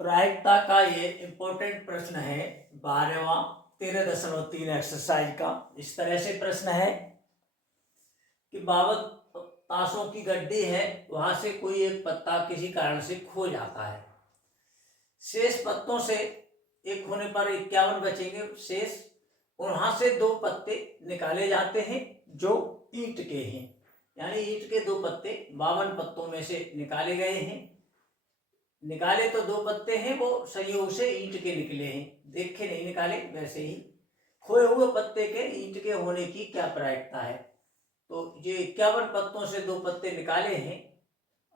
प्रायिकता का ये इम्पोर्टेंट प्रश्न है 12वां 13.3 एक्सरसाइज का। इस तरह से प्रश्न है कि 52 ताशों की गड्डी है, वहां से कोई एक पत्ता किसी कारण से खो जाता है। शेष पत्तों से एक होने पर 51 बचेंगे शेष, और वहां से 2 पत्ते निकाले जाते हैं जो ईंट के हैं। यानी ईंट के 2 पत्ते 52 पत्तों में से निकाले गए हैं। निकाले तो 2 पत्ते हैं, वो संयोग से ईंट के निकले हैं, देखे नहीं निकाले। वैसे ही खोए हुए पत्ते के ईंट के होने की क्या प्रायिकता है। तो ये 51 पत्तों से 2 पत्ते निकाले हैं।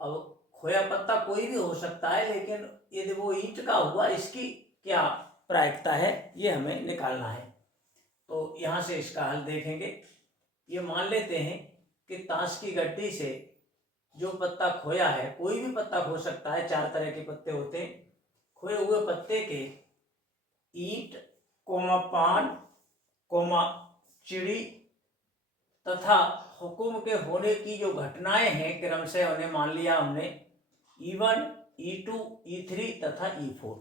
अब खोया पत्ता कोई भी हो सकता है, लेकिन यदि वो ईंट का हुआ, इसकी क्या प्रायिकता है ये हमें निकालना है। तो यहाँ से इसका हल देखेंगे। ये मान लेते हैं कि ताश की गड्डी से जो पत्ता खोया है, कोई भी पत्ता खो सकता है, 4 तरह के पत्ते होते हैं। खोए हुए पत्ते के ईंट कोमा पान कोमा चिड़ी तथा हुक्म के होने की जो घटनाएं हैं क्रमशः उन्हें मान लिया हमने E1 E2 E3 तथा E4।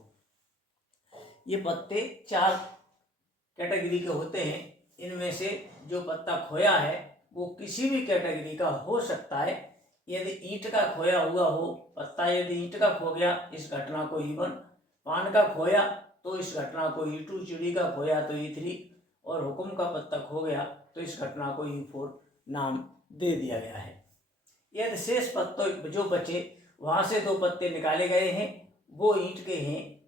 ये पत्ते 4 कैटेगरी के होते हैं। इनमें से जो पत्ता खोया है वो किसी भी कैटेगरी का हो सकता है। यदि ईंट का खोया हुआ हो पत्ता, यदि ईंट का खो गया इस घटना को E1, पान का खोया तो इस घटना को E2, चिड़ी का खोया तो E3 और हुक्म का पत्ता खो गया तो इस घटना को E4 नाम दे दिया गया है। यदि शेष पत्तों जो बचे वहां से 2 पत्ते निकाले गए हैं, वो ईंट के हैं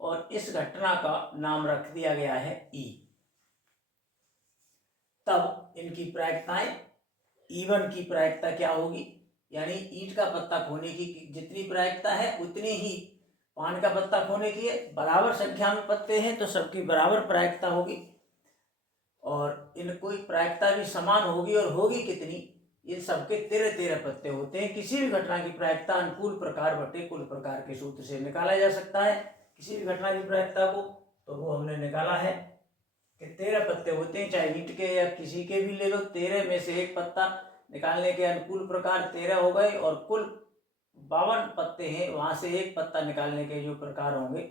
और इस घटना का नाम रख दिया गया है ई। तब इनकी प्रायिकताएं, E1 की प्रायिकता क्या होगी, यानी ईंट का पत्ता खोने की जितनी प्रायिकता है उतनी ही पान का पत्ता खोने की है। बराबर संख्या में पत्ते हैं तो सबकी बराबर प्रायिकता होगी, और इनको प्रायिकता भी समान होगी। और होगी कितनी, ये सबके 13-13 पत्ते होते हैं। किसी भी घटना की प्रायिकता अनुकूल प्रकार बटे कुल प्रकार के सूत्र से निकाला जा सकता है। किसी भी घटना की प्रायिकता को तो वो हमने निकाला है कि 13 पत्ते होते हैं, चाहे ईंट के या किसी के भी ले लो। 13 में से एक पत्ता निकालने के अनुकूल प्रकार 13 हो गए, और कुल 52 पत्ते हैं, वहां से एक पत्ता निकालने के जो प्रकार होंगे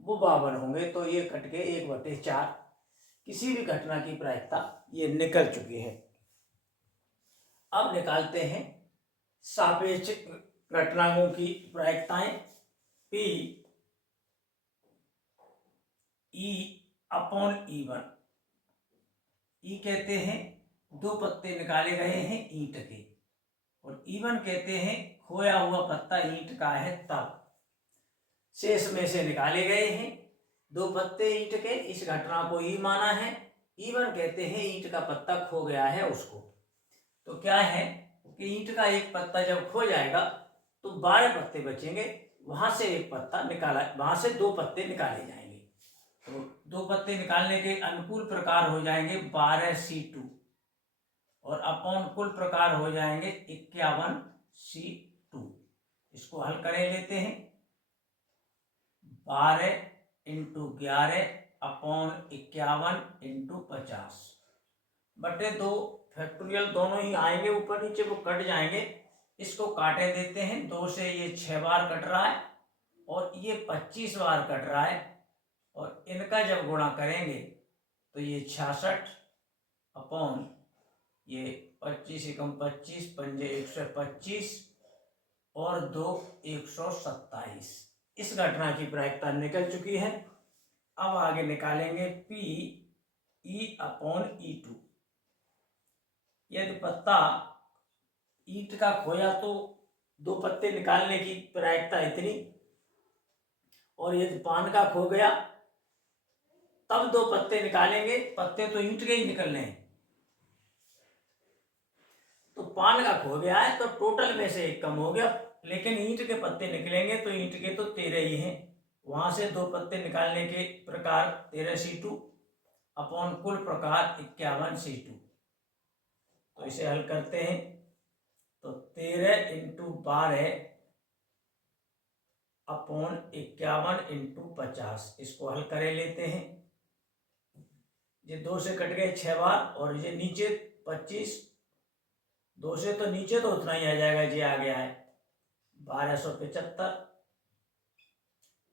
वो 52 होंगे। तो ये कट के 1/4 किसी भी घटना की प्रायिकता ये निकल चुकी है। अब निकालते हैं सापेक्ष घटनाओं की प्रायिकताएं। P E/E1। E कहते हैं 2 पत्ते निकाले गए हैं ईंट के, और E1 कहते हैं खोया हुआ पत्ता ईंट का है तब शेष में से निकाले गए हैं 2 पत्ते ईंट के, इस घटना को E माना है। E1 कहते हैं ईंट का पत्ता खो गया है उसको। तो क्या है कि ईंट का एक पत्ता जब खो जाएगा तो 12 पत्ते बचेंगे, वहां से एक पत्ता निकाला, वहां से 2 पत्ते निकाले जाएंगे। तो 2 पत्ते निकालने के अनुकूल प्रकार हो जाएंगे 12C2, और अपॉन कुल प्रकार हो जाएंगे 51C2। इसको हल करें लेते हैं। 12 × 11 अपॉन 51 × 50 बटे 2। फैक्टोरियल दोनों ही आएंगे ऊपर नीचे, वो कट जाएंगे। इसको काटे देते हैं। 2 से ये 6 बार कट रहा है और ये 25 बार कट रहा है, और इनका जब गुणा करेंगे तो ये 66 अपॉन ये 25 × 25 पंजे 125 और 2 127। इस घटना की प्रायिकता निकल चुकी है। अब आगे निकालेंगे PE/E2। यदि पत्ता ईंट का खोया तो 2 पत्ते निकालने की प्रायिकता इतनी, और यदि पान का खो गया तब 2 पत्ते निकालेंगे। पत्ते तो ईंट के ही निकलने हैं। तो पान का खो गया है तो टोटल में से एक कम हो गया, लेकिन ईंट के पत्ते निकलेंगे तो ईंट के तो 13 ही हैं। वहां से 2 पत्ते निकालने के प्रकार 13C2 अपॉन कुल प्रकार 51C2। तो इसे हल करते हैं तो 13 × 12 अपॉन 51 × 50। इसको हल करें लेते हैं। ये 2 से कट गए 6 बार, और ये नीचे 25, 2 से तो नीचे तो उतना ही आ जाएगा, ये आ गया है 1275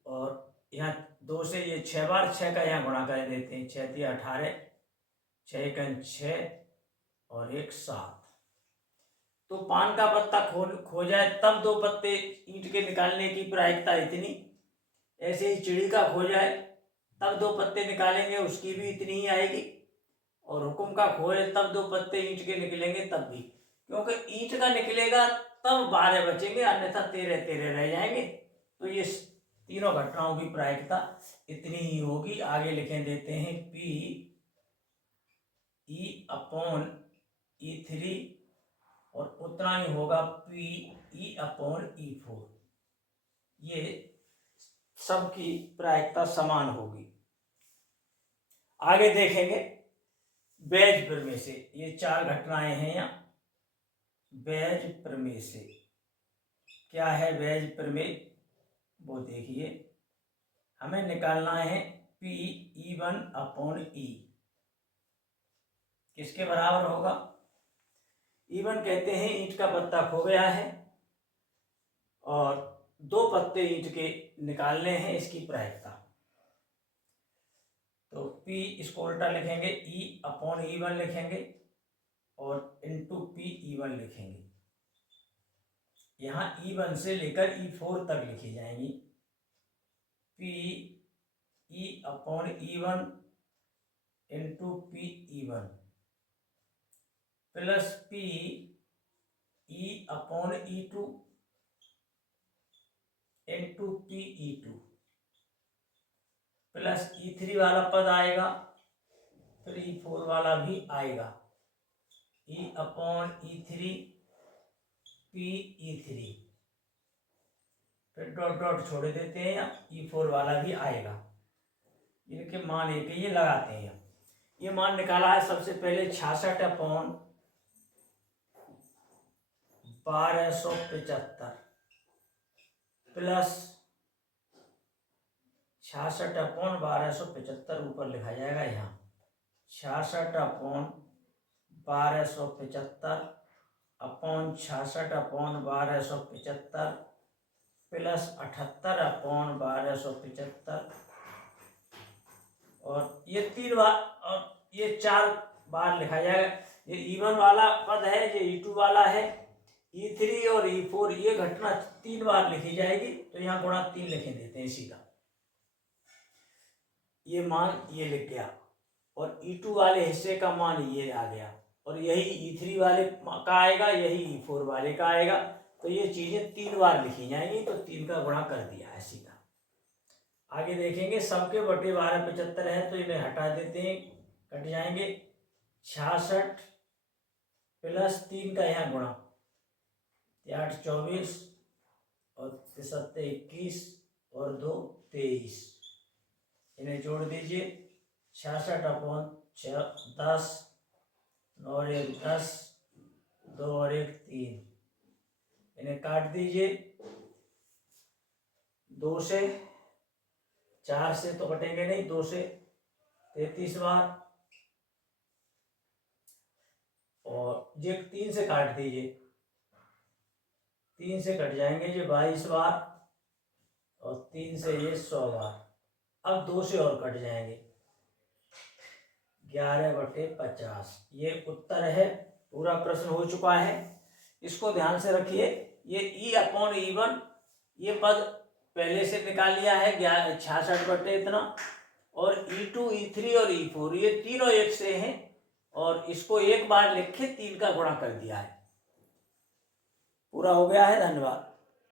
और यहाँ 2 से ये 6 बार 6 का यहाँ गुणा कर देते हैं। 6 3 18, 6 1 6 और 1 7। तो पान का पत्ता खो जाए तब 2 पत्ते ईंट के निकालने की प्रायिकता इतनी। ऐसे ही चिड़ी का खो जाए तब 2 पत्ते निकालेंगे, उसकी भी इतनी ही आएगी। और हुकुम का खोए तब 2 पत्ते ईंट के निकलेंगे तब भी, क्योंकि ईंट का निकलेगा तब 12 बचेंगे, अन्यथा 13 13 रह जाएंगे। तो ये तीनों घटनाओं की प्रायिकता इतनी ही होगी। आगे लिखे देते हैं पी ई अपॉन E3 और उतना ही होगा पी ई अपॉन E4। ये सबकी प्रायिकता समान होगी। आगे देखेंगे बैज प्रमेय से। ये 4 घटनाएं हैं यहाँ। बैज प्रमेय से क्या है? बैज प्रमेय वो देखिए, हमें निकालना है पी E1 अपॉन E। किसके बराबर होगा? E1 कहते हैं ईंट का पत्ता खो गया है और 2 पत्ते ईंट के निकालने हैं, इसकी प्रायिकता। तो P इसको उल्टा लिखेंगे, E अपॉन E1 लिखेंगे और इंटू पी E1 लिखेंगे। यहाँ E1 से लेकर E4 तक लिखी जाएंगी। P E upon E1 into P E1 plus P E upon E2 into P E2 plus E3 वाला पद आएगा, फिर E4 वाला भी आएगा। E upon E3 P E3, फिर डॉट डॉट छोड़ देते हैं, E4 वाला भी आएगा। इनके मान एक ये लगाते हैं। ये मान निकाला है सबसे पहले 66 अपॉन 1275 प्लस 66 अपॉन 1275 ऊपर लिखा जाएगा। यहाँ 66 upon 1275 upon 66 upon 1275 plus 78 upon 1275 और ये 3 बार और ये 4 बार लिखा जाएगा। ये E1 वाला पद है, ये E2 वाला है, E3 और E4 ये घटना 3 बार लिखी जाएगी। तो यहाँ गुणा 3 लिखे देते हैं सीधा। ये मान ये लिख गया और E2 वाले हिस्से का मान ये आ गया और यही E3 वाले का आएगा, यही E4 वाले का आएगा। तो ये चीजें 3 बार लिखी जाएंगी, तो 3 का गुणा कर दिया है सीधा। आगे देखेंगे सबके बटे 1275 है, तो इन्हें हटा देते हैं, कट जाएंगे। 66 प्लस 3 का यहाँ गुणा, 8 24 और 7 21 और 2 23। इन्हें जोड़ दीजिए। 66 अपॉन 10, 9 और 1 10, 2 और 1 3। इन्हें काट दीजिए। 2 से 4 से तो कटेंगे नहीं, 2 से 33 बार और ये 3 से काट दीजिए। 3 से कट जाएंगे ये 22 बार और 3 से ये 100 बार। अब 2 से और कट जाएंगे, 11/50। ये उत्तर है। पूरा प्रश्न हो चुका है, इसको ध्यान से रखिए। ये E अपॉन E1 ये पद पहले से निकाल लिया है, 66 बटे इतना, और E2 E3 और E4 ये तीनों एक से हैं और इसको एक बार लिख के 3 का गुणा कर दिया है। पूरा हो गया है। धन्यवाद।